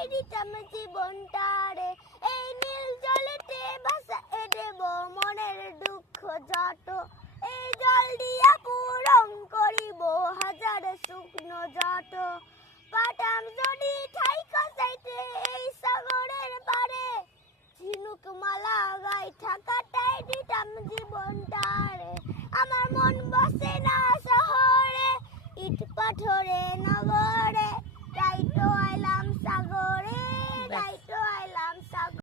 কাটাই দিতাম জীবনটারে, এই নীল জলেতে ভাসায়ে দেব মনের দুঃখ যত, এই জল দিয়া পূরণ করিব হাজার শুকনো যত। পাঠাম যদি ঠাইকা চাইতে এই সাগরের পারে, ঝিনুক মালা গাইঠা কাটাই দিতাম জীবনটারে। আমার মন বসে না শহরে, ইট পাথরে না